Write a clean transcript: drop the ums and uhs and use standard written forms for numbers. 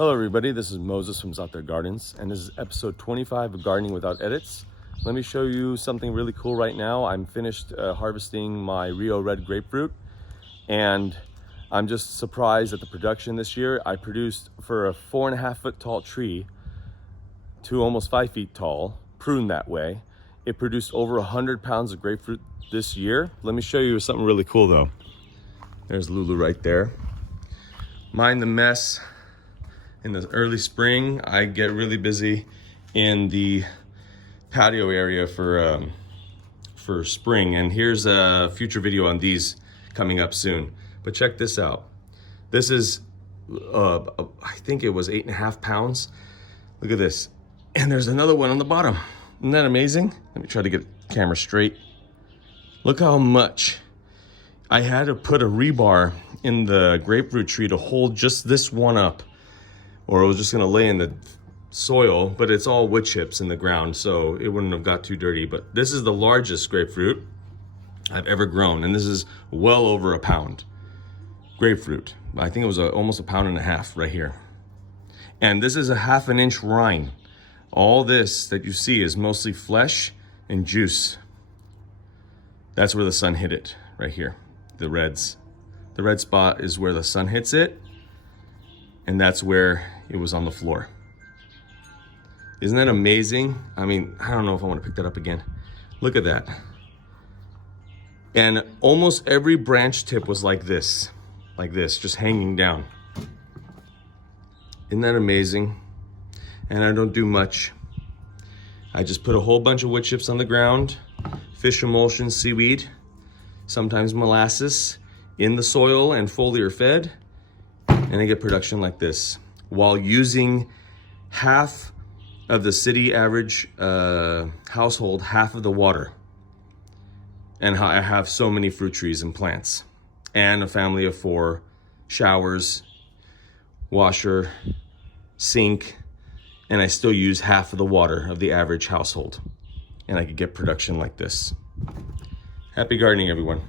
Hello everybody, this is Moses from Zaatar Gardens, and this is episode 25 of Gardening Without Edits. Let me show you something really cool right now. I'm finished harvesting my Rio Red grapefruit, and I'm just surprised at the production this year. I produced, for a 4.5 foot tall tree to almost 5 feet tall, pruned that way, it produced over 100 pounds of grapefruit this year. Let me show you something really cool though. There's Lulu right there. Mind the mess. In the early spring, I get really busy in the patio area for spring, and here's a future video on these coming up soon. But check this out. This is, I think it was 8.5 pounds. Look at this. And there's another one on the bottom. Isn't that amazing? Let me try to get the camera straight. Look how much. I had to put a rebar in the grapefruit tree to hold just this one up, or it was just gonna lay in the soil, but it's all wood chips in the ground, so it wouldn't have got too dirty. But this is the largest grapefruit I've ever grown, and this is well over a pound grapefruit. I think it was almost 1.5 pounds right here. And this is a 1/2 inch rind. All this that you see is mostly flesh and juice. That's where the sun hit it, right here, the reds. The red spot is where the sun hits it, and that's where it was on the floor. Isn't that amazing? I mean, I don't know if I want to pick that up again. Look at that. And almost every branch tip was like this, just hanging down. Isn't that amazing? And I don't do much. I just put a whole bunch of wood chips on the ground, fish emulsion, seaweed, sometimes molasses in the soil and foliar fed, and I get production like this while using half of the city average household, half of the water. And I have so many fruit trees and plants, and a family of 4, showers, washer, sink, and I still use half of the water of the average household. And I could get production like this. Happy gardening, everyone.